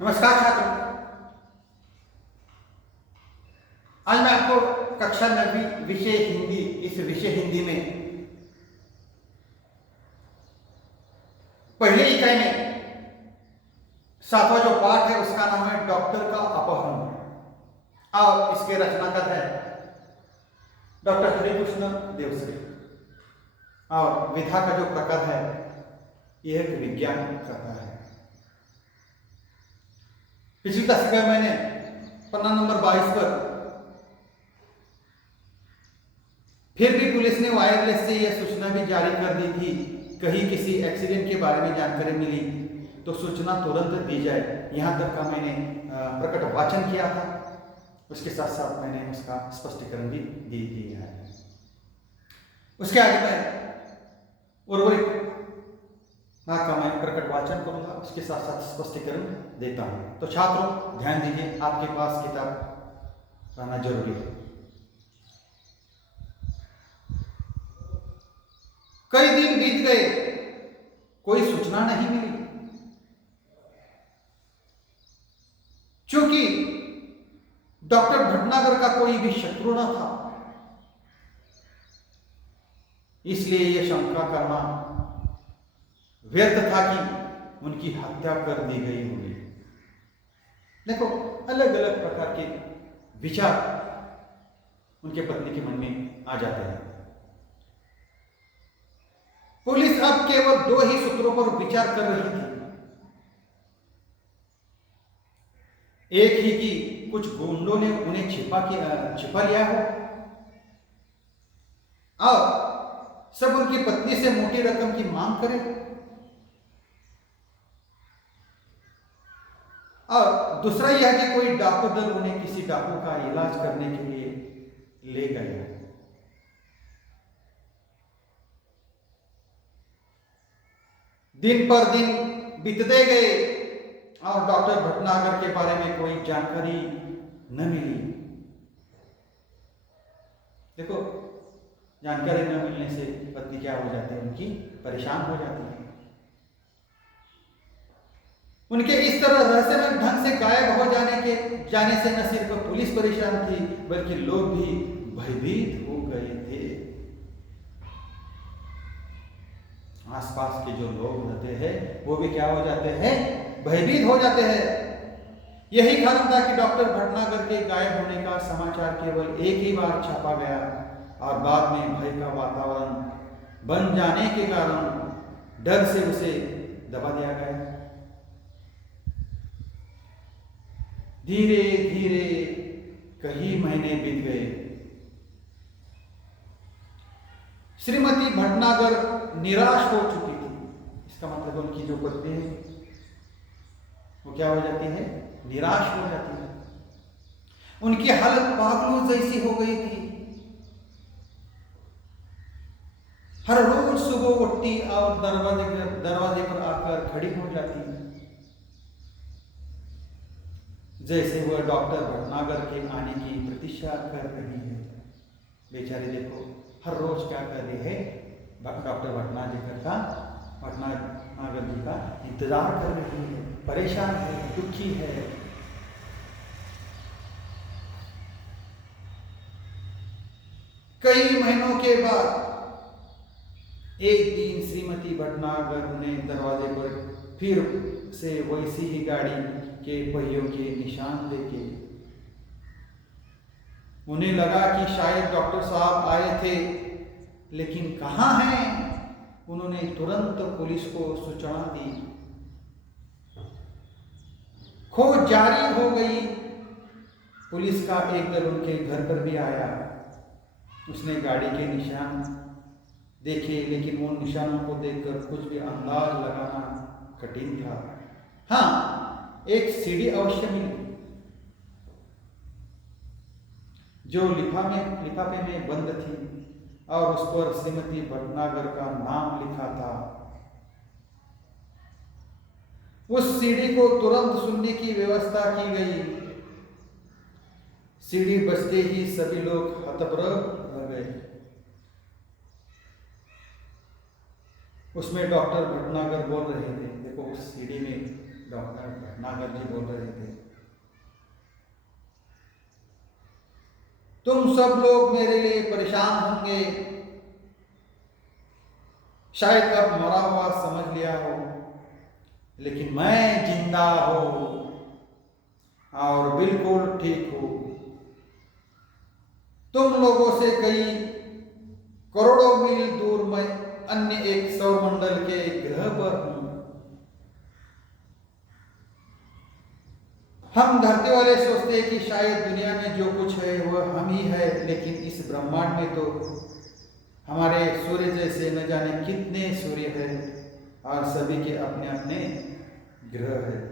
नमस्कार छात्रों। आज मैं आपको कक्षा 9वीं विषय हिंदी इस विषय हिंदी में पहले इकाई में 7वां जो पाठ है उसका नाम है डॉक्टर का अपहरण और इसके रचनाकार है डॉक्टर हरिकृष्ण देवश्री और विधा का जो प्रकार है यह एक विज्ञान कथा है। पिछली दशक में मैंने पन्ना नंबर 22 पर फिर भी पुलिस ने वायरलेस से यह सूचना भी जारी कर दी थी, कहीं किसी एक्सीडेंट के बारे में जानकारी मिली तो सूचना तुरंत दी जाए। यहाँ तक का मैंने प्रकट वाचन किया था, उसके साथ साथ मैंने उसका स्पष्टीकरण भी दे दिया है। उसके आगे मैं उर्वरित का मैं प्रकट वाचन करूंगा, उसके साथ साथ स्पष्टीकरण देता हूं। तो छात्रों ध्यान दीजिए, आपके पास किताब रहना जरूरी है। कई दिन बीत गए, कोई सूचना नहीं मिली। चूंकि डॉक्टर भटनागर का कोई भी शत्रु न था, इसलिए यह शंका करना व्यर्थ था कि उनकी हत्या कर दी गई होगी। देखो, अलग अलग प्रकार के विचार उनके पत्नी के मन में आ जाते हैं। पुलिस अब केवल 2 ही सूत्रों पर विचार कर रही थी। एक ही कि कुछ गुंडों ने उन्हें छिपा लिया हो और सब उनकी पत्नी से मोटी रकम की मांग करे, और दूसरा यह कि कोई डाकू दल उन्हें किसी डाकू का इलाज करने के लिए ले गया। दिन पर दिन बीतते गए और डॉक्टर भटनागर के बारे में कोई जानकारी न मिली। देखो, जानकारी न मिलने से पत्नी क्या हो जाती है, उनकी परेशान हो जाती है। उनके इस तरह रहस्यमय ढंग से गायब हो जाने से न सिर्फ पुलिस परेशान थी, बल्कि लोग भी भयभीत हो गए थे। आसपास के जो लोग रहते हैं वो भी क्या हो जाते हैं, भयभीत हो जाते हैं। यही कारण था कि डॉक्टर भटनागर के गायब होने का समाचार केवल एक ही बार छापा गया और बाद में भय का वातावरण बन जाने के कारण डर से उसे दबा दिया गया। धीरे धीरे कई महीने बीत गए। श्रीमती भटनागर निराश हो चुकी थी। इसका मतलब उनकी जो पत्नी है वो क्या हो जाती है, निराश हो जाती है। उनकी हालत पागलों जैसी हो गई थी। हर रोज सुबह उठती और दरवाजे पर आकर खड़ी हो जाती है, जैसे वह डॉक्टर भटनागर के आने की प्रतीक्षा कर रही है। बेचारे देखो, हर रोज क्या कर रही है, डॉक्टर भटनागर जी का इंतजार कर रही है, परेशान है, दुखी है। कई महीनों के बाद एक दिन श्रीमती भटनागर ने दरवाजे पर फिर से वैसी ही गाड़ी के पहियों के निशान देखे। उन्हें लगा कि शायद डॉक्टर साहब आए थे, लेकिन कहाँ हैं। उन्होंने तुरंत पुलिस को सूचना दी। खोज जारी हो गई। पुलिस का एक दल उनके घर पर भी आया। उसने गाड़ी के निशान देखे, लेकिन उन निशानों को देखकर कुछ भी अंदाज लगाना कठिन था। हाँ, एक सीढ़ी अवश्य मिली जो लिफाफे में बंद थी और उस पर श्रीमती भटनागर का नाम लिखा था। उस सीढ़ी को तुरंत सुनने की व्यवस्था की गई। सीढ़ी बजते ही सभी लोग हतप्रभ रह गए। उसमें डॉक्टर भटनागर बोल रहे थे। देखो, उस सीढ़ी में डॉक्टर भटनागर जी बोल रहे थे, तुम सब लोग मेरे लिए परेशान होंगे, शायद अब मरा हुआ समझ लिया हो, लेकिन मैं जिंदा हूं और बिल्कुल ठीक हूं। तुम लोगों से कई करोड़ों मील दूर मैं अन्य एक सौरमंडल के ग्रह पर हूं। हम धरती वाले सोचते हैं कि शायद दुनिया में जो कुछ है वह हम ही है, लेकिन इस ब्रह्मांड में तो हमारे सूर्य जैसे न जाने कितने सूर्य हैं और सभी के अपने अपने ग्रह हैं।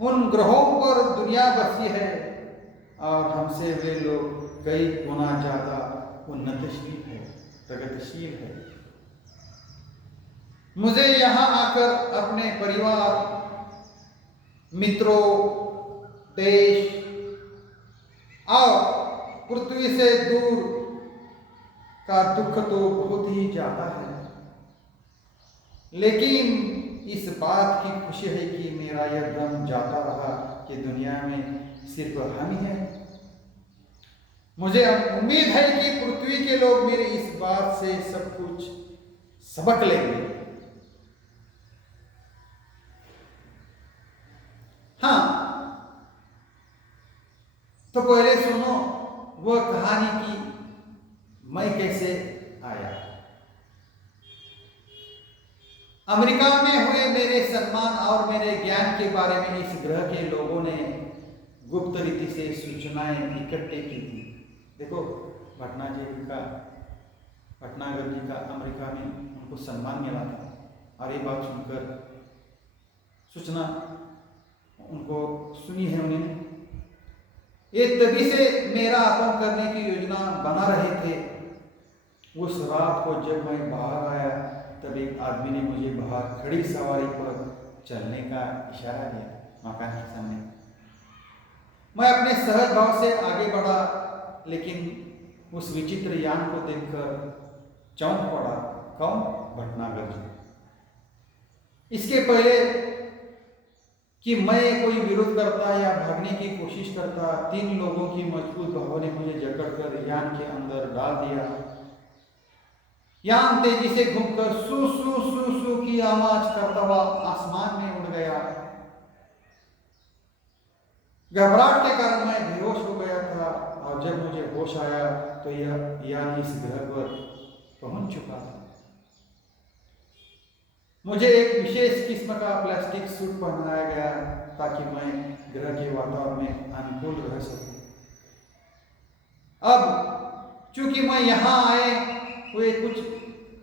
उन ग्रहों पर दुनिया बसी है और हमसे वे लोग कई गुना ज्यादा उन्नतशील है, प्रगतिशील है। मुझे यहाँ आकर अपने परिवार, मित्रों, देश और पृथ्वी से दूर का दुख तो बहुत ही ज्यादा है, लेकिन इस बात की खुशी है कि मेरा यह भ्रम जाता रहा कि दुनिया में सिर्फ हम ही हैं। मुझे उम्मीद है कि पृथ्वी के लोग मेरी इस बात से सब कुछ सबक लेंगे। हाँ, तो पहले सुनो वह कहानी कि मैं कैसे आया। अमेरिका में हुए मेरे सम्मान और मेरे ज्ञान के बारे में इस ग्रह के लोगों ने गुप्त रीति से सूचनाएं इकट्ठी की थी। देखो, भटनागर जी का अमेरिका में उनको सम्मान मिला था और ये बात सुनकर सूचना उनको सुनी है उन्होंने। ये तभी से मेरा अपहरण करने की योजना बना रहे थे। उस रात को जब मैं बाहर आया तब एक आदमी ने मुझे बाहर खड़ी सवारी पर चलने का इशारा दिया मकान के सामने। मैं अपने सहज भाव से आगे बढ़ा, लेकिन उस विचित्र यान को देखकर चौंक पड़ा। कौन? भटनागर जी। इसके पहले कि मैं कोई विरोध करता या भागने की कोशिश करता, 3 लोगों की मजबूत बाहों ने मुझे जकड़कर यान के अंदर डाल दिया। यान तेजी से घूमकर सू सू सू सू की आवाज करता हुआ आसमान में उड़ गया। घबराहट के कारण मैं बेहोश हो गया था और जब मुझे होश आया तो यह यान इस ग्रह पर पहुंच चुका था। मुझे एक विशेष किस्म का प्लास्टिक सूट पहनाया गया ताकि मैं ग्रह के वातावरण में अनुकूल रह सकूं। अब चूंकि मैं यहाँ आए हुए कुछ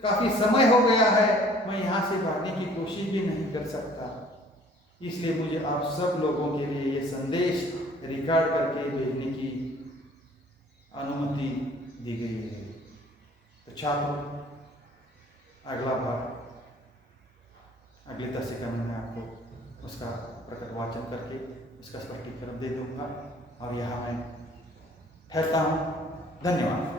काफी समय हो गया है, मैं यहाँ से भागने की कोशिश भी नहीं कर सकता। इसलिए मुझे आप सब लोगों के लिए ये संदेश रिकॉर्ड करके भेजने की अनुमति दी गई है। तो छात्रों, अगला भाग अगले दशका में मैं आपको उसका प्रकट वाचन करके उसका स्पष्टीकरण दे दूंगा और यहाँ मैं ठहरता हूँ। धन्यवाद।